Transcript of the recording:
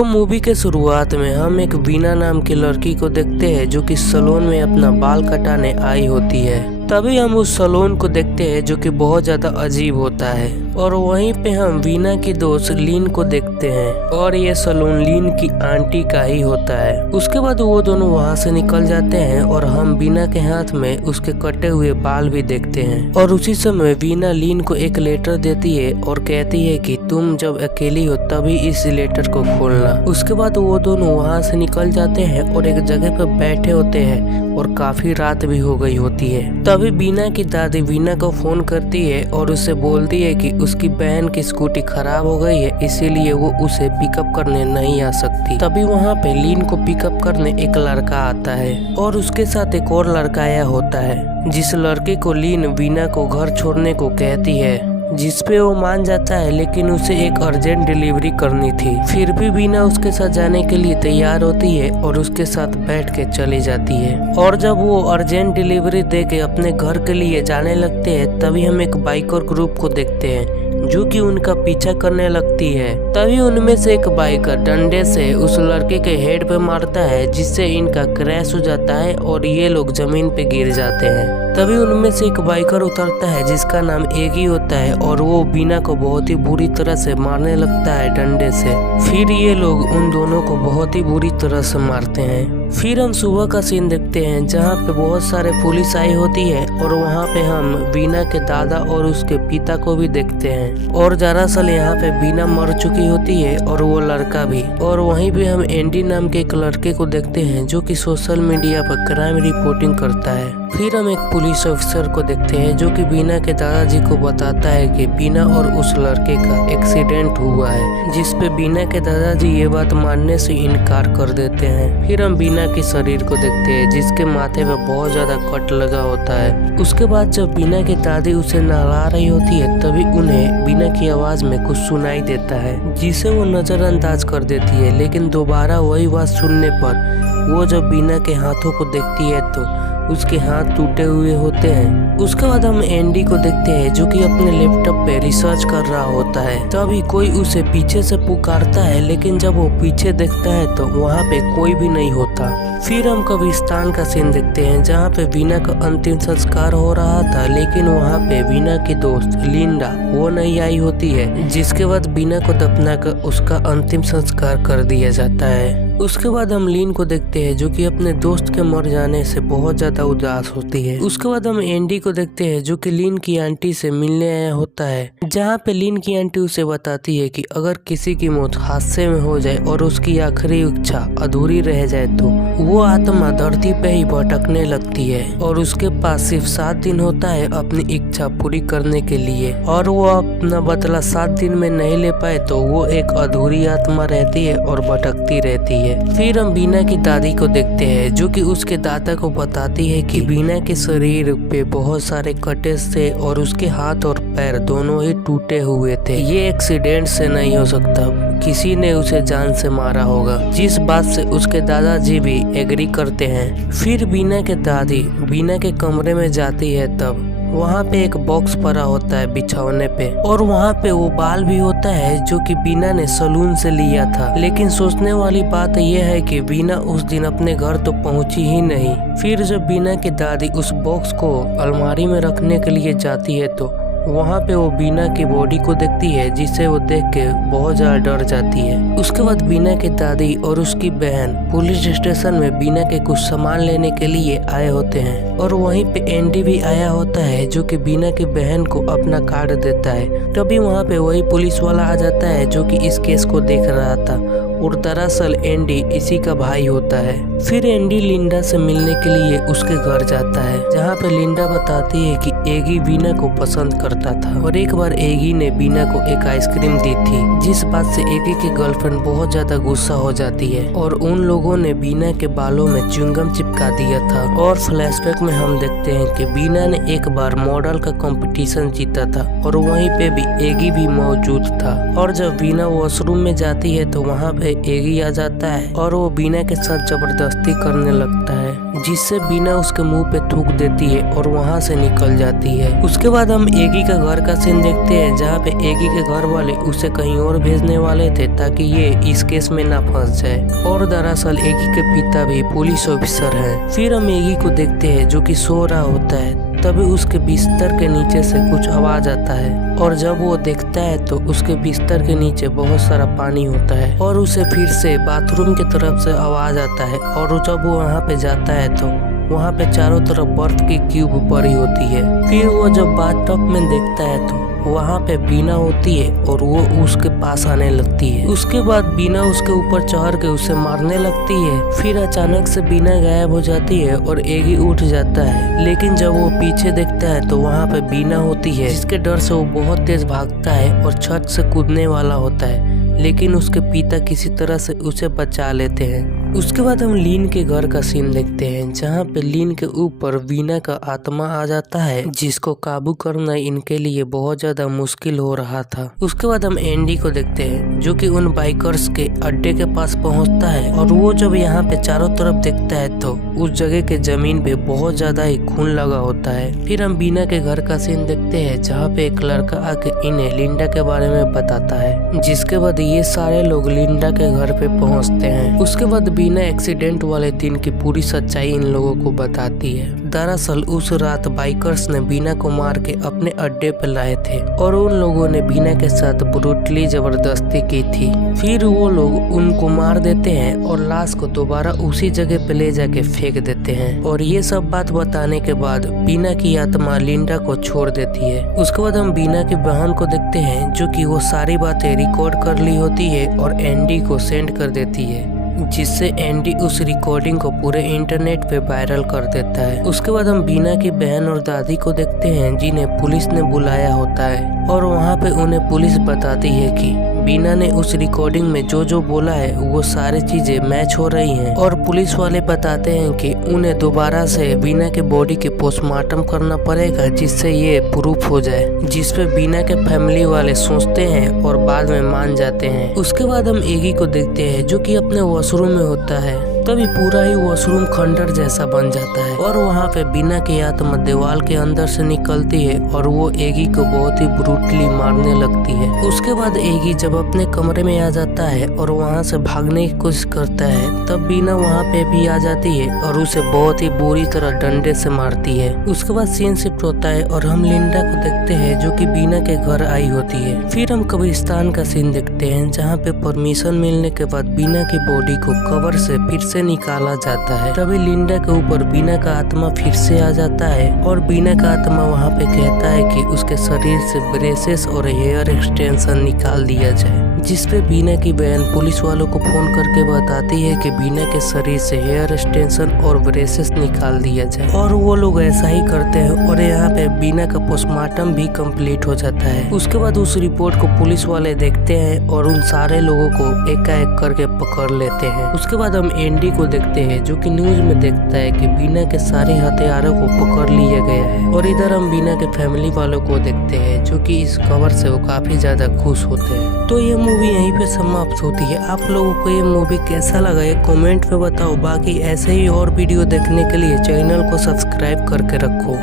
तो मूवी के शुरुआत में हम एक बीना नाम की लड़की को देखते हैं जो कि सैलून में अपना बाल कटाने आई होती है। तभी हम उस सैलून को देखते हैं जो कि बहुत ज्यादा अजीब होता है और वहीं पे हम बीना की दोस्त लीन को देखते हैं और ये सैलून लीन की आंटी का ही होता है। उसके बाद वो दोनों वहाँ से निकल जाते हैं और हम बीना के हाथ में उसके कटे हुए बाल भी देखते हैं। और उसी समय बीना लीन को एक लेटर देती है और कहती है कि तुम जब अकेली हो तभी इस लेटर को खोलना। उसके बाद वो दोनों वहाँ से निकल जाते हैं और एक जगह पर बैठे होते हैं और काफी रात भी हो गई होती है। तभी बीना की दादी बीना को फोन करती है और उसे बोलती है कि उसकी बहन की स्कूटी खराब हो गई है, इसीलिए वो उसे पिकअप करने नहीं आ सकती। तभी वहाँ पे लीन को पिकअप करने एक लड़का आता है और उसके साथ एक और लड़का आया होता है, जिस लड़के को लीन बीना को घर छोड़ने को कहती है, जिसपे वो मान जाता है, लेकिन उसे एक अर्जेंट डिलीवरी करनी थी। फिर भी बीना उसके साथ जाने के लिए तैयार होती है और उसके साथ बैठ के चली जाती है। और जब वो अर्जेंट डिलीवरी दे के अपने घर के लिए जाने लगते हैं तभी हम एक बाइकर ग्रुप को देखते हैं जो कि उनका पीछा करने लगती है। तभी उनमें से एक बाइकर डंडे से उस लड़के के हेड पे मारता है, जिससे इनका क्रैश हो जाता है और ये लोग जमीन पे गिर जाते हैं। तभी उनमें से एक बाइकर उतरता है जिसका नाम एगी होता है और वो बीना को बहुत ही बुरी तरह से मारने लगता है डंडे से। फिर ये लोग उन दोनों को बहुत ही बुरी तरह से मारते हैं। फिर हम सुबह का सीन देखते हैं जहाँ पे बहुत सारे पुलिस आई होती है और वहाँ पे हम बीना के दादा और उसके पिता को भी देखते हैं। और दरअसल यहाँ पे बीना मर चुकी होती है और वो लड़का भी। और वहीं पे हम एंडी नाम के एक लड़के को देखते हैं जो कि सोशल मीडिया पर क्राइम रिपोर्टिंग करता है। फिर हम एक पुलिस ऑफिसर को देखते हैं जो कि बीना के दादाजी को बताता है कि बीना और उस लड़के का एक्सीडेंट हुआ है, जिस पे बीना के दादाजी ये बात मानने से इनकार कर देते हैं। फिर हम बीना के शरीर को देखते हैं जिसके माथे पे बहुत ज्यादा कट लगा होता है। उसके बाद जब बीना की दादी उसे नहला रही होती है तभी उन्हें बीना की आवाज में कुछ सुनाई देता है, जिसे वो नजरअंदाज कर देती है। लेकिन दोबारा वही बात सुनने पर वो जब बीना के हाथों को देखती है तो उसके हाथ टूटे हुए होते हैं। उसके बाद हम एंडी को देखते हैं जो कि अपने लैपटॉप पे रिसर्च कर रहा होता है। तभी कोई उसे पीछे से पुकारता है, लेकिन जब वो पीछे देखता है तो वहाँ पे कोई भी नहीं होता। फिर हम कब्रिस्तान का सीन देखते हैं जहाँ पे बीना का अंतिम संस्कार हो रहा था, लेकिन वहाँ पे बीना की दोस्त लिंडा वो नहीं आई होती है, जिसके बाद बीना को दफना कर उसका अंतिम संस्कार कर दिया जाता है। उसके बाद हम लीन को देखते हैं जो कि अपने दोस्त के मर जाने से बहुत ज्यादा उदास होती है। उसके बाद हम एंडी को देखते हैं जो कि लीन की आंटी से मिलने आया होता है, जहाँ पे लीन की आंटी उसे बताती है कि अगर किसी की मौत हादसे में हो जाए और उसकी आखिरी इच्छा अधूरी रह जाए तो वो आत्मा धरती पे ही भटकने लगती है और उसके पास सिर्फ 7 दिन होता है अपनी इच्छा पूरी करने के लिए, और वो अपना बदला 7 दिन में नहीं ले पाए तो वो एक अधूरी आत्मा रहती है और भटकती रहती है। फिर हम बीना की दादी को देखते हैं जो कि उसके दादा को बताती है कि बीना के शरीर पे बहुत सारे कटे थे और उसके हाथ और पैर दोनों ही टूटे हुए थे। ये एक्सीडेंट से नहीं हो सकता, किसी ने उसे जान से मारा होगा, जिस बात से उसके दादाजी भी एग्री करते हैं। फिर बीना के दादी बीना के कमरे में जाती है तब वहाँ पे एक बॉक्स पड़ा होता है बिछौने पे और वहाँ पे वो बाल भी होता है जो कि बीना ने सैलून से लिया था। लेकिन सोचने वाली बात यह है कि बीना उस दिन अपने घर तो पहुँची ही नहीं। फिर जब बीना की दादी उस बॉक्स को अलमारी में रखने के लिए जाती है तो वहाँ पे वो बीना की बॉडी को देखती है, जिसे वो देख के बहुत ज्यादा डर जाती है। उसके बाद बीना की दादी और उसकी बहन पुलिस स्टेशन में बीना के कुछ सामान लेने के लिए आए होते हैं और वहीं पे एंडी भी आया होता है जो कि बीना की बहन को अपना कार्ड देता है। तभी वहाँ पे वही पुलिस वाला आ जाता है जो कि इस केस को देख रहा था और दरअसल एंडी इसी का भाई होता है। फिर एंडी लिंडा से मिलने के लिए उसके घर जाता है, जहाँ पे लिंडा बताती है कि एगी बीना को पसंद करता था और एक बार एगी ने बीना को एक आइसक्रीम दी थी, जिस बात से एगी की गर्लफ्रेंड बहुत ज्यादा गुस्सा हो जाती है और उन लोगों ने बीना के बालों में च्युइंगम चिपका दिया था। और फ्लैशबैक में हम देखते हैं कि बीना ने एक बार मॉडल का कंपटीशन जीता था और वहीं पे भी एगी भी मौजूद था। और जब बीना वॉशरूम में जाती है तो वहाँ पे एगी आ जाता है और वो बीना के साथ जबरदस्ती करने लगता है, जिससे बीना उसके मुंह पे थूक देती है और वहाँ से निकल जाती है। जाती है। उसके बाद हम एगी के घर का सीन देखते हैं, जहाँ पे एगी के घर वाले उसे कहीं और भेजने वाले थे ताकि ये इस केस में ना फंस जाए। और दरअसल एगी के पिता भी पुलिस ऑफिसर हैं। फिर हम एगी को देखते हैं जो कि सो रहा होता है। तभी उसके बिस्तर के नीचे से कुछ आवाज आता है और जब वो देखता है तो उसके बिस्तर के नीचे बहुत सारा पानी होता है और उसे फिर से बाथरूम की तरफ से आवाज आता है। और जब वो वहाँ पे जाता है तो वहाँ पे चारों तरफ बर्फ की क्यूब पड़ी होती है। फिर वो जब बाथटब में देखता है तो वहाँ पे बीना होती है और वो उसके पास आने लगती है। उसके बाद बीना उसके ऊपर चढ़ के उसे मारने लगती है। फिर अचानक से बीना गायब हो जाती है और एगी उठ जाता है। लेकिन जब वो पीछे देखता है तो वहाँ पे बीना होती है, जिसके डर से वो बहुत तेज भागता है और छत से कूदने वाला होता है, लेकिन उसके पिता किसी तरह से उसे बचा लेते हैं। उसके बाद हम लीन के घर का सीन देखते हैं, जहाँ पे लीन के ऊपर वीना का आत्मा आ जाता है, जिसको काबू करना इनके लिए बहुत ज्यादा मुश्किल हो रहा था। उसके बाद हम एंडी को देखते हैं जो कि उन बाइकर्स के अड्डे के पास पहुंचता है और वो जब यहाँ पे चारों तरफ देखता है तो उस जगह के जमीन पे बहुत ज्यादा ही खून लगा होता है। फिर हम बीना के घर का सीन देखते हैं, जहाँ पे एक लड़का आके इन्हें लिंडा के बारे में बताता है, जिसके बाद ये सारे लोग लिंडा के घर पे पहुंचते हैं। उसके बाद बीना एक्सीडेंट वाले दिन की पूरी सच्चाई इन लोगों को बताती है। दरअसल उस रात बाइकर्स ने बीना को मार के अपने अड्डे पे लाए थे और उन लोगों ने बीना के साथ ब्रूटली जबरदस्ती की थी। फिर वो लोग उनको मार देते हैं और लाश को दोबारा उसी जगह पे ले जाके फेंक देते हैं। और ये सब बात बताने के बाद बीना की आत्मा लिंडा को छोड़ देती है। उसके बाद हम बीना की बहन को देखते हैं जो कि वो सारी बातें रिकॉर्ड कर ली होती है और एंडी को सेंड कर देती है, जिससे एंडी उस रिकॉर्डिंग को पूरे इंटरनेट पे वायरल कर देता है। उसके बाद हम बीना की बहन और दादी को देखते हैं जिन्हें पुलिस ने बुलाया होता है और वहाँ पे उन्हें पुलिस बताती है कि बीना ने उस रिकॉर्डिंग में जो जो बोला है वो सारी चीजें मैच हो रही हैं। और पुलिस वाले बताते हैं कि उन्हें दोबारा से बीना के बॉडी के पोस्टमार्टम करना पड़ेगा, जिससे ये प्रूफ हो जाए, जिसपे बीना के फैमिली वाले सोचते हैं और बाद में मान जाते हैं। उसके बाद हम एगी को देखते हैं जो कि अपने वॉशरूम में होता है। तभी पूरा ही वॉशरूम खंडर जैसा बन जाता है और वहाँ पे बीना की आत्मा दीवार के अंदर से निकलती है और वो एगी को बहुत ही ब्रूटली मारने लगती है। उसके बाद एगी जब अपने कमरे में आ जाता है और वहाँ से भागने की कोशिश करता है, तब बीना वहाँ पे भी आ जाती है और उसे बहुत ही बुरी तरह डंडे से मारती है। उसके बाद सीन शिफ्ट होता है और हम लिंडा को देखते हैं जो कि बीना के घर आई होती है। फिर हम कब्रिस्तान का सीन देखते हैं, जहाँ पे परमिशन मिलने के बाद बीना की बॉडी को कब्र से फिर से निकाला जाता है। तभी लिंडा के ऊपर बीना का आत्मा फिर से आ जाता है और बीना का आत्मा वहाँ पे कहता है कि उसके शरीर से ब्रेसेस और हेयर एक्सटेंशन निकाल दिया जाए, जिसपे बीना की बहन पुलिस वालों को फोन करके बताती है कि बीना के शरीर से हेयर एक्सटेंशन और ब्रेसेस निकाल दिया जाए। और वो लोग ऐसा ही करते हैं और यहाँ पे बीना का पोस्टमार्टम भी कंप्लीट हो जाता है। उसके बाद उस रिपोर्ट को पुलिस वाले देखते हैं और उन सारे लोगों को एकाएक करके पकड़ लेते हैं। उसके बाद हम एंडी को देखते हैं जो कि न्यूज में देखता है कि बीना के सारे हथियारों को पकड़ लिया गया है। और इधर हम बीना के फैमिली वालों को देखते हैं जो कि इस खबर से वो काफी ज्यादा खुश होते हैं। तो ये मूवी यहीं पे समाप्त होती है। आप लोगों को ये मूवी कैसा लगा ये कमेंट में बताओ। बाकी ऐसे ही और वीडियो देखने के लिए चैनल को सब्सक्राइब करके रखो।